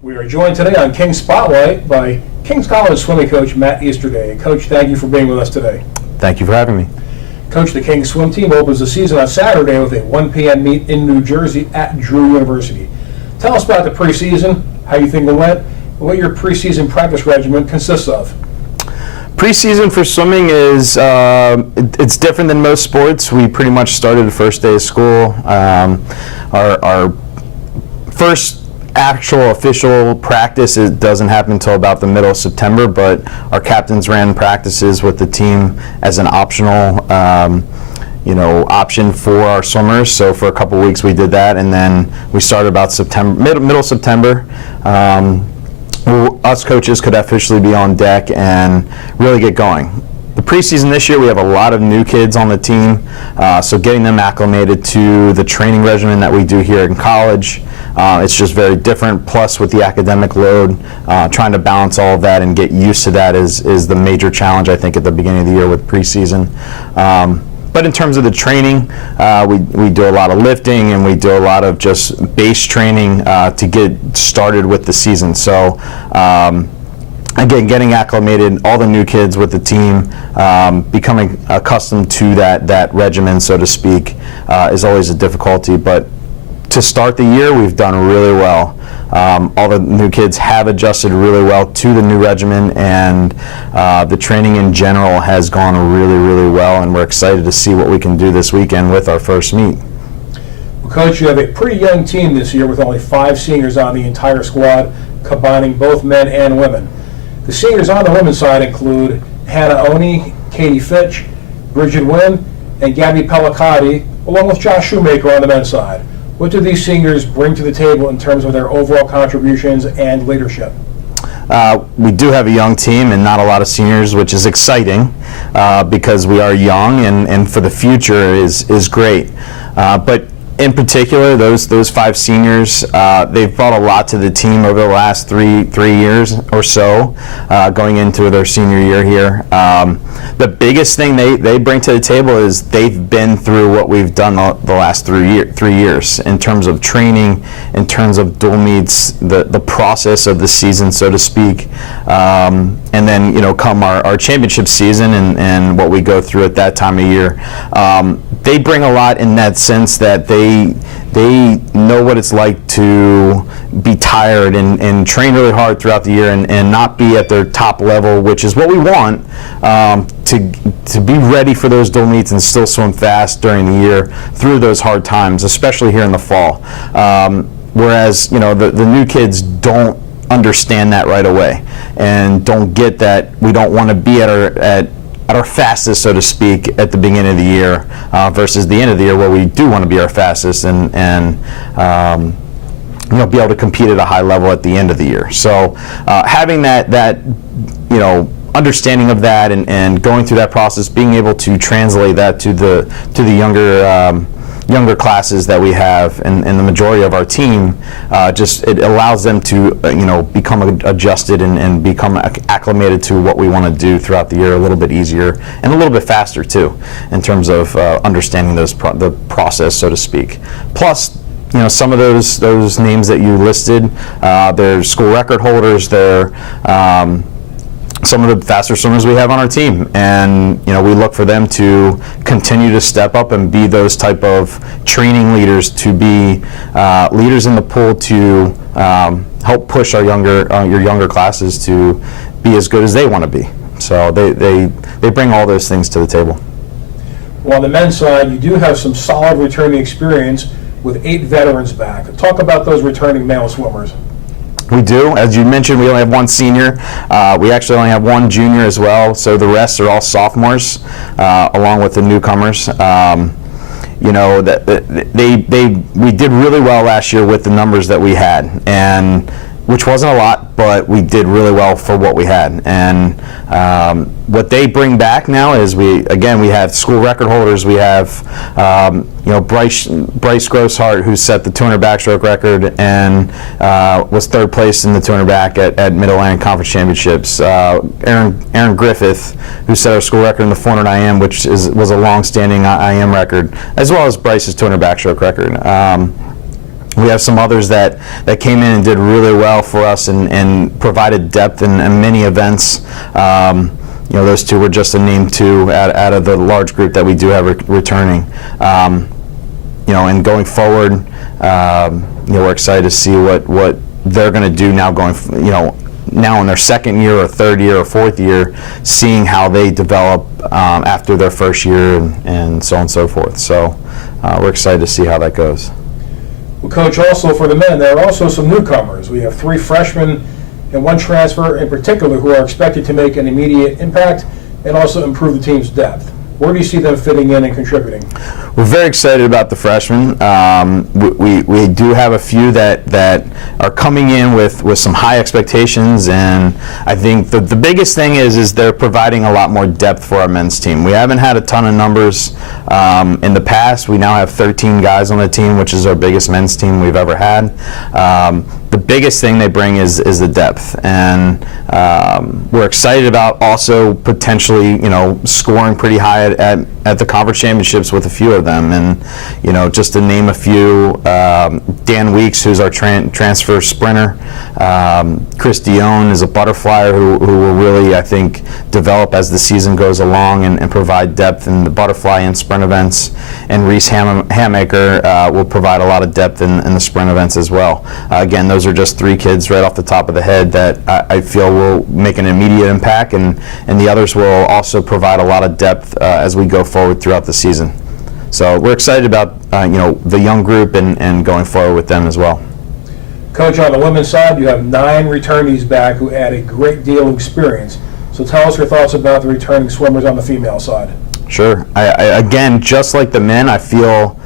We are joined today on King's Spotlight by King's College swimming coach Matt Easterday. Coach, thank you for being with us today. Thank you for having me. Coach, the King's swim team opens the season on Saturday with a 1 p.m. meet in New Jersey at Drew University. Tell us about the preseason, how you think it went, and what your preseason practice regimen consists of. Preseason for swimming is it's different than most sports. We pretty much started the first day of school. Our first actual official practice doesn't happen until about the middle of September, but our captains ran practices with the team as an optional option for our swimmers. So for a couple weeks we did that, and then we started about middle September. Us coaches could officially be on deck and really get going. The preseason this year, we have a lot of new kids on the team, so getting them acclimated to the training regimen that we do here in college, it's just very different. Plus, with the academic load, trying to balance all of that and get used to that is the major challenge, I think, at the beginning of the year with preseason. But in terms of the training, we do a lot of lifting and we do a lot of just base training to get started with the season. So again, getting acclimated, all the new kids with the team, becoming accustomed to that regimen, so to speak, is always a difficulty. But to start the year, we've done really well. All the new kids have adjusted really well to the new regimen, and the training in general has gone really, really well, and we're excited to see what we can do this weekend with our first meet. Well, Coach, you have a pretty young team this year with only 5 seniors on the entire squad, combining both men and women. The seniors on the women's side include Hannah Oni, Katie Fitch, Bridget Wynn, and Gabby Pellicati, along with Josh Shoemaker on the men's side. What do these seniors bring to the table in terms of their overall contributions and leadership? We do have a young team and not a lot of seniors, which is exciting because we are young, and for the future is great. But in particular, those 5 seniors, they've brought a lot to the team over the last three years or so, going into their senior year here. The biggest thing they bring to the table is they've been through what we've done the last 3 years in terms of training, in terms of dual meets, the process of the season, so to speak, and then come our championship season and what we go through at that time of year. They bring a lot in that sense that they know what it's like to be tired and train really hard throughout the year and not be at their top level, which is what we want, to be ready for those dual meets and still swim fast during the year through those hard times, especially here in the fall. Whereas the new kids don't understand that right away and don't get that we don't want to be at our fastest, so to speak, at the beginning of the year versus the end of the year, where we do want to be our fastest and be able to compete at a high level at the end of the year. So having that understanding of that and going through that process, being able to translate that to the younger classes that we have and the majority of our team, it allows them to become adjusted and become acclimated to what we want to do throughout the year a little bit easier and a little bit faster too, in terms of understanding the process, so to speak. Plus, some of those names that you listed, they're school record holders, they're some of the faster swimmers we have on our team, and we look for them to continue to step up and be those type of training leaders, to be leaders in the pool, to help push your younger classes to be as good as they want to be. So they bring all those things to the table. Well, on the men's side, you do have some solid returning experience with 8 veterans back. Talk about those returning male swimmers. We do. As you mentioned, we only have 1 senior. We actually only have 1 junior as well, so the rest are all sophomores, along with the newcomers. We did really well last year with the numbers that we had, and which wasn't a lot, but we did really well for what we had. And what they bring back now is we have school record holders. We have Bryce Grosshart, who set the 200 backstroke record and was 3rd place in the 200 back at Mid-Atlantic Conference Championships. Aaron Griffith, who set our school record in the 400 IM, which was a long-standing IM record, as well as Bryce's 200 backstroke record. We have some others that came in and did really well for us and provided depth in many events. Those two were just to name two out of the large group that we do have returning. And going forward, we're excited to see what they're going to do now now in their second year or third year or fourth year, seeing how they develop after their first year and so on and so forth. So we're excited to see how that goes. Well, Coach, also for the men, there are also some newcomers. We have 3 freshmen and 1 transfer in particular who are expected to make an immediate impact and also improve the team's depth. Where do you see them fitting in and contributing? We're very excited about the freshmen. We do have a few that are coming in with some high expectations, and I think the biggest thing is they're providing a lot more depth for our men's team. We haven't had a ton of numbers in the past. We now have 13 guys on the team, which is our biggest men's team we've ever had. The biggest thing they bring is the depth, and we're excited about also potentially scoring pretty high at the conference championships with a few of them. And just to name a few, Dan Weeks, who's our transfer sprinter, Chris Dion is a butterflyer who will really, I think, develop as the season goes along and provide depth in the butterfly and sprint events. And Reese Hammaker will provide a lot of depth in the sprint events as well. Again, those are just 3 kids right off the top of the head that I feel will make an immediate impact, and the others will also provide a lot of depth as we go forward throughout the season. So we're excited about the young group and going forward with them as well. Coach, on the women's side, you have 9 returnees back who add a great deal of experience. So tell us your thoughts about the returning swimmers on the female side. Sure. I again, just like the men, I feel,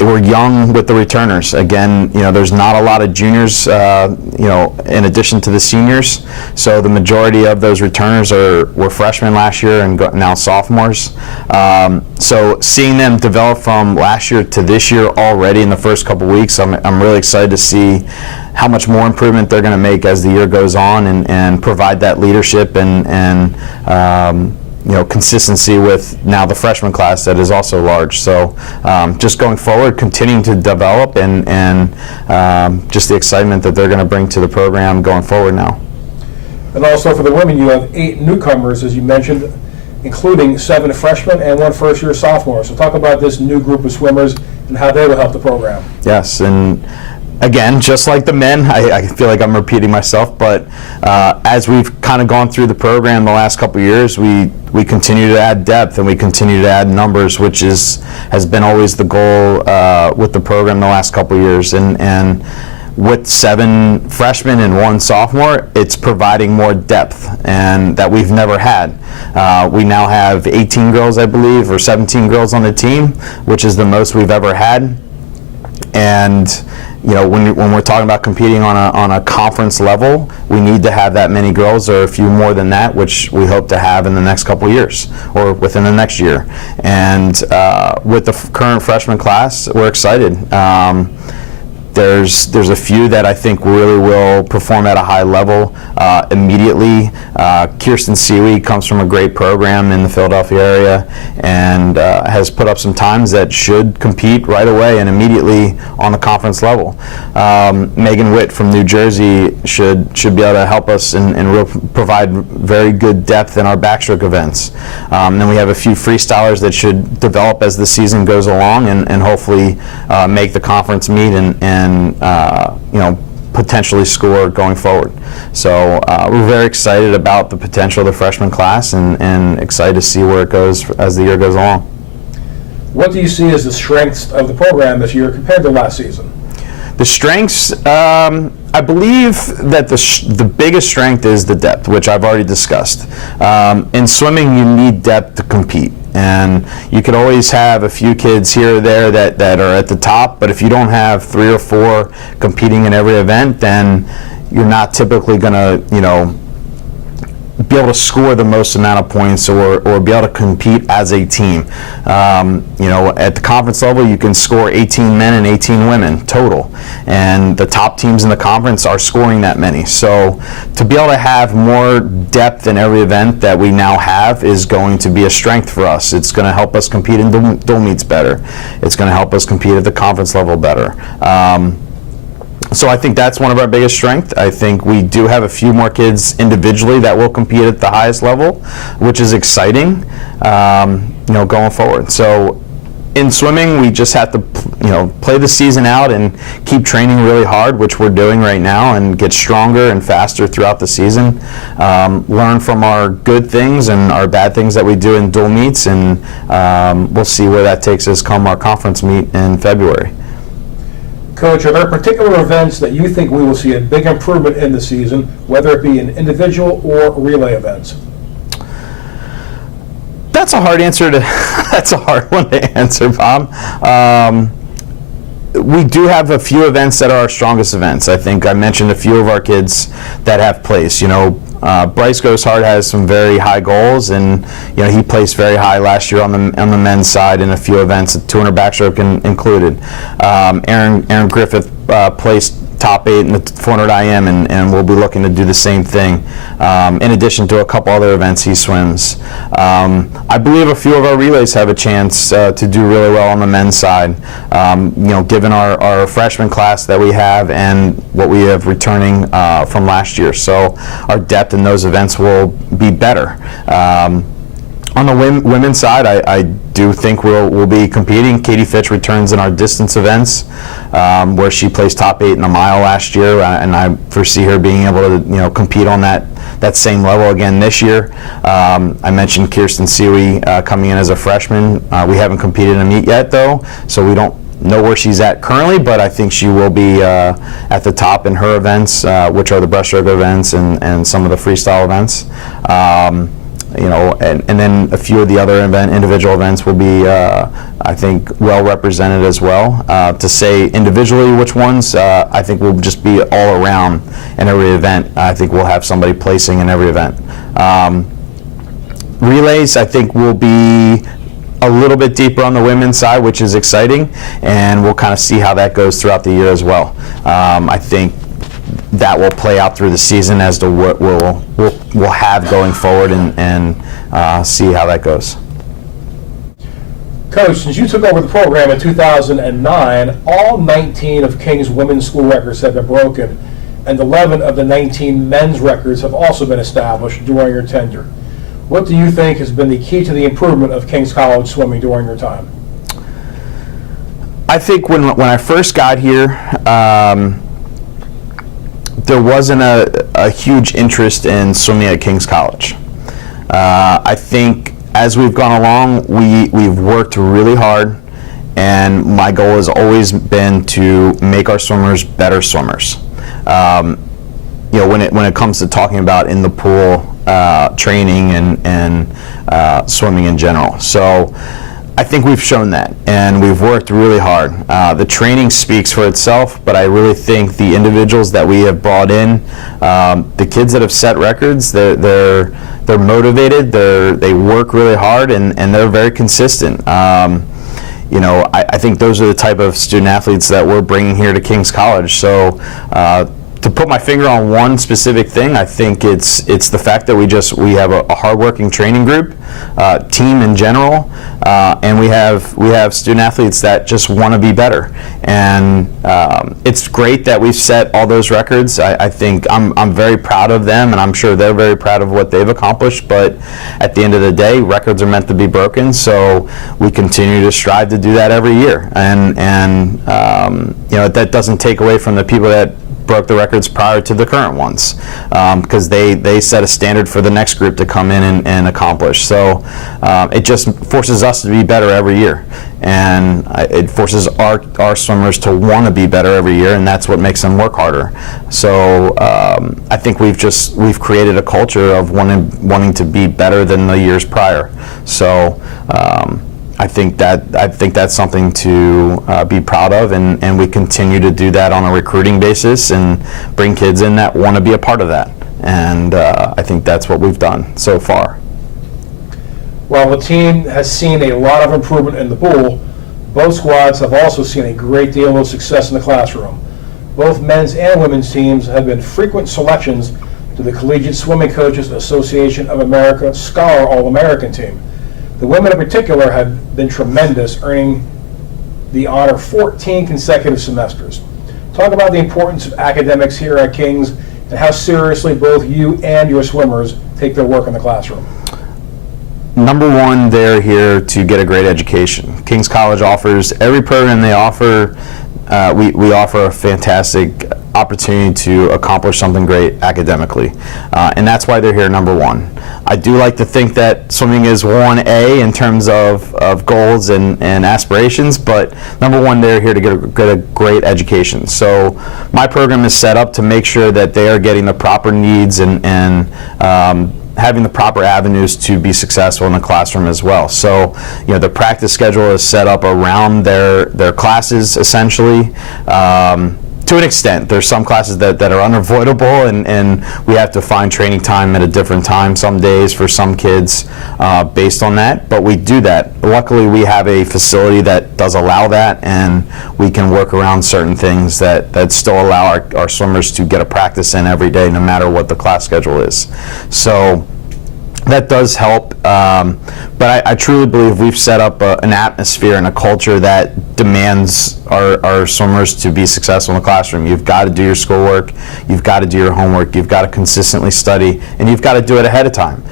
we're young with the returners. Again, there's not a lot of juniors, in addition to the seniors. So the majority of those returners were freshmen last year and now sophomores. So seeing them develop from last year to this year already in the first couple weeks, I'm really excited to see how much more improvement they're going to make as the year goes on and provide that leadership and consistency with now the freshman class that is also large. So just going forward, continuing to develop and just the excitement that they're going to bring to the program going forward now. And also for the women, you have 8 newcomers, as you mentioned, including 7 freshmen and 1 first-year sophomore. So talk about this new group of swimmers and how they will help the program. Yes, and again, just like the men, I feel like I'm repeating myself, but as we've kind of gone through the program the last couple of years, we continue to add depth and we continue to add numbers, which has been always the goal with the program the last couple of years. And with 7 freshmen and 1 sophomore, it's providing more depth and that we've never had. We now have 18 girls, I believe, or 17 girls on the team, which is the most we've ever had. And when we're talking about competing on a conference level, we need to have that many girls or a few more than that, which we hope to have in the next couple of years or within the next year. And with the current freshman class, we're excited. There's a few that I think really will perform at a high level immediately. Kirsten Seaweed comes from a great program in the Philadelphia area and has put up some times that should compete right away and immediately on the conference level. Megan Witt from New Jersey should be able to help us and provide very good depth in our backstroke events. Then we have a few freestylers that should develop as the season goes along and hopefully make the conference meet and potentially score going forward. So we're very excited about the potential of the freshman class and excited to see where it goes as the year goes along. What do you see as the strengths of the program this year compared to last season? The strengths, I believe that the biggest strength is the depth, which I've already discussed. In swimming, you need depth to compete. And you could always have a few kids here or there that are at the top, but if you don't have 3 or 4 competing in every event, then you're not typically going to, be able to score the most amount of points or be able to compete as a team. At the conference level, you can score 18 men and 18 women total, and the top teams in the conference are scoring that many. So to be able to have more depth in every event that we now have is going to be a strength for us. It's going to help us compete in dual meets better. It's going to help us compete at the conference level better. So I think that's one of our biggest strengths. I think we do have a few more kids individually that will compete at the highest level, which is exciting, going forward. So in swimming, we just have to, play the season out and keep training really hard, which we're doing right now, and get stronger and faster throughout the season. Learn from our good things and our bad things that we do in dual meets, and we'll see where that takes us come our conference meet in February. Coach, are there particular events that you think we will see a big improvement in the season, whether it be in individual or relay events? That's a hard answer to. That's a hard one to answer, Bob. We do have a few events that are our strongest events. I think I mentioned a few of our kids that have placed. Bryce Goes Hard has some very high goals, and he placed very high last year on the men's side in a few events, 200 backstroke included. Aaron Griffith placed top 8 in the 400 IM, and we'll be looking to do the same thing, in addition to a couple other events he swims. I believe a few of our relays have a chance to do really well on the men's side, given our freshman class that we have and what we have returning from last year. So our depth in those events will be better. On the women's side, I do think we'll be competing. Katie Fitch returns in our distance events, where she placed top 8 in a mile last year, and I foresee her being able to compete on that same level again this year. I mentioned Kirsten Seawy coming in as a freshman. We haven't competed in a meet yet, though, so we don't know where she's at currently, but I think she will be at the top in her events, which are the breaststroke events and some of the freestyle events. And then a few of the other individual events will be, I think, well represented as well. To say individually which ones, I think will just be all around in every event. I think we'll have somebody placing in every event. Relays, I think, will be a little bit deeper on the women's side, which is exciting, and we'll kind of see how that goes throughout the year as well. I think that will play out through the season as to what we'll have going forward, and see how that goes. Coach, since you took over the program in 2009, all 19 of King's women's school records have been broken, and 11 of the 19 men's records have also been established during your tenure. What do you think has been the key to the improvement of King's College swimming during your time? I think when I first got here, there wasn't a huge interest in swimming at King's College. I think as we've gone along, we've worked really hard, and my goal has always been to make our swimmers better swimmers. When it comes to talking about in the pool training and swimming in general. So I think we've shown that, and we've worked really hard. The training speaks for itself, but I really think the individuals that we have brought in, the kids that have set records, they're motivated, they work really hard, and they're very consistent. I think those are the type of student athletes that we're bringing here to King's College. So to put my finger on one specific thing, I think it's the fact that we have a hardworking training group, team in general, and we have student athletes that just want to be better. And it's great that we've set all those records. I think I'm very proud of them, and I'm sure they're very proud of what they've accomplished. But at the end of the day, records are meant to be broken, so we continue to strive to do that every year. And that doesn't take away from the people that broke the records prior to the current ones, because they set a standard for the next group to come in and accomplish. So it just forces us to be better every year, and it forces our swimmers to want to be better every year, and that's what makes them work harder. So I think we've created a culture of wanting to be better than the years prior. So I think that's something to be proud of, and we continue to do that on a recruiting basis and bring kids in that want to be a part of that. and I think that's what we've done so far. While the team has seen a lot of improvement in the pool, both squads have also seen a great deal of success in the classroom. Both men's and women's teams have been frequent selections to the Collegiate Swimming Coaches Association of America Scholar All-American team. The women in particular have been tremendous, earning the honor 14 consecutive semesters. Talk about the importance of academics here at Kings and how seriously both you and your swimmers take their work in the classroom. Number one, they're here to get a great education. King's College offers every program they offer. We offer a fantastic opportunity to accomplish something great academically, and that's why they're here, number one. I do like to think that swimming is 1A in terms of goals and aspirations, but number one, they're here to get a great education. So my program is set up to make sure that they are getting the proper needs and having the proper avenues to be successful in the classroom as well. So, the practice schedule is set up around their classes, essentially. To an extent, there's some classes that are unavoidable, and we have to find training time at a different time some days for some kids based on that, but we do that. Luckily, we have a facility that does allow that, and we can work around certain things that still allow our swimmers to get a practice in every day, no matter what the class schedule is. So that does help, but I truly believe we've set up an atmosphere and a culture that demands our swimmers to be successful in the classroom. You've got to do your schoolwork, you've got to do your homework, you've got to consistently study, and you've got to do it ahead of time.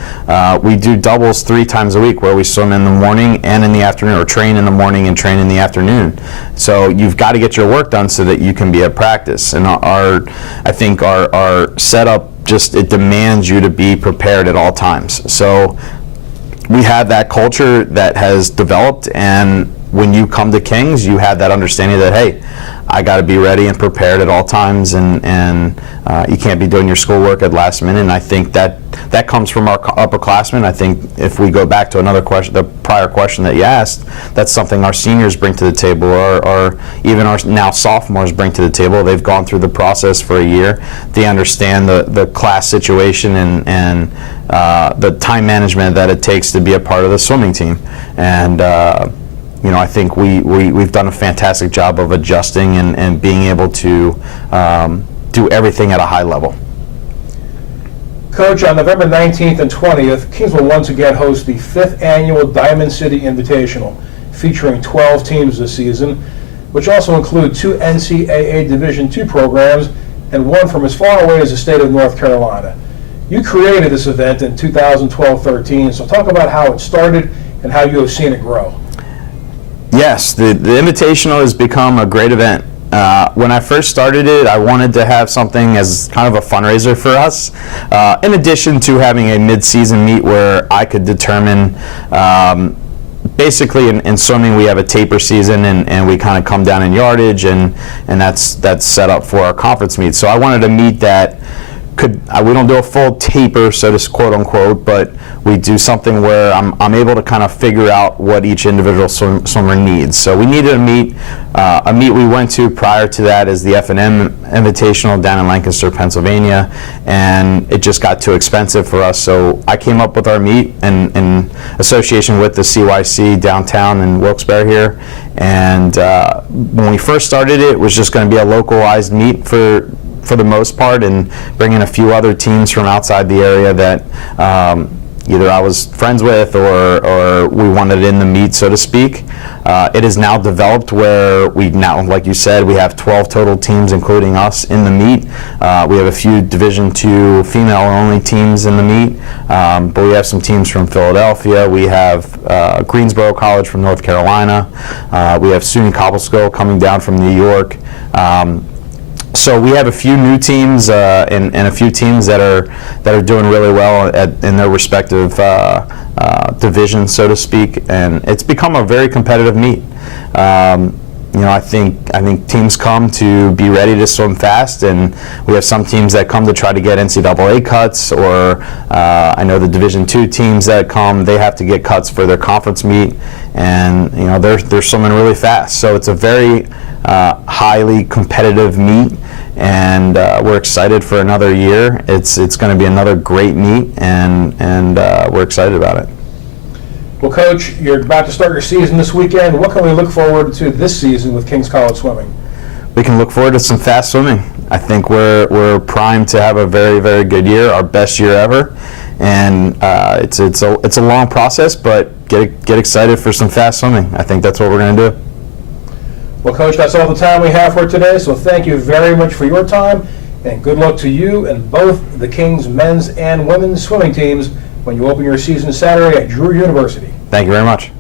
We do doubles 3 times a week where we swim in the morning and in the afternoon, or train in the morning and train in the afternoon. So you've got to get your work done so that you can be at practice. And I think our setup, it demands you to be prepared at all times. So we have that culture that has developed, and when you come to Kings, you have that understanding that, hey, I got to be ready and prepared at all times, and you can't be doing your schoolwork at last minute. And I think that comes from our upperclassmen. I think if we go back to another question, the prior question that you asked, that's something our seniors bring to the table, or even our now sophomores bring to the table. They've gone through the process for a year. They understand the class situation and the time management that it takes to be a part of the swimming team. And I think we've done a fantastic job of adjusting and being able to do everything at a high level. Coach, on November 19th and 20th, Kings will once again host the 5th annual Diamond City Invitational, featuring 12 teams this season, which also include 2 NCAA Division II programs and one from as far away as the state of North Carolina. You created this event in 2012-13, so talk about how it started and how you have seen it grow. Yes, the Invitational has become a great event. When I first started it, I wanted to have something as kind of a fundraiser for us, in addition to having a mid-season meet where I could determine, basically in swimming we have a taper season, and we kind of come down in yardage, and that's set up for our conference meet. So I wanted a meet that we don't do a full taper, so to quote unquote, but we do something where I'm able to kind of figure out what each individual swimmer needs. So we needed a meet. A meet we went to prior to that is the F&M Invitational down in Lancaster, Pennsylvania, and it just got too expensive for us. So I came up with our meet in association with the CYC downtown in Wilkes-Barre here. And when we first started it was just going to be a localized meet for the most part, and bring in a few other teams from outside the area that either I was friends with or we wanted in the meet, so to speak. It is now developed where we now, like you said, we have 12 total teams, including us, in the meet. We have a few Division II female-only teams in the meet, but we have some teams from Philadelphia. We have Greensboro College from North Carolina. We have SUNY Cobblesville coming down from New York. So we have a few new teams and a few teams that are doing really well in their respective divisions, so to speak, and it's become a very competitive meet. I think teams come to be ready to swim fast, and we have some teams that come to try to get NCAA cuts, or I know the Division II teams that come, they have to get cuts for their conference meet, and they're swimming really fast. So it's a very highly competitive meet, and we're excited for another year. It's going to be another great meet, and we're excited about it. Well, Coach, you're about to start your season this weekend. What can we look forward to this season with Kings College Swimming? We can look forward to some fast swimming. I think we're primed to have a very, very good year, our best year ever, and it's a long process, but get excited for some fast swimming. I think that's what we're going to do. Well, Coach, that's all the time we have for today, so thank you very much for your time, and good luck to you and both the Kings men's and women's swimming teams when you open your season Saturday at Drew University. Thank you very much.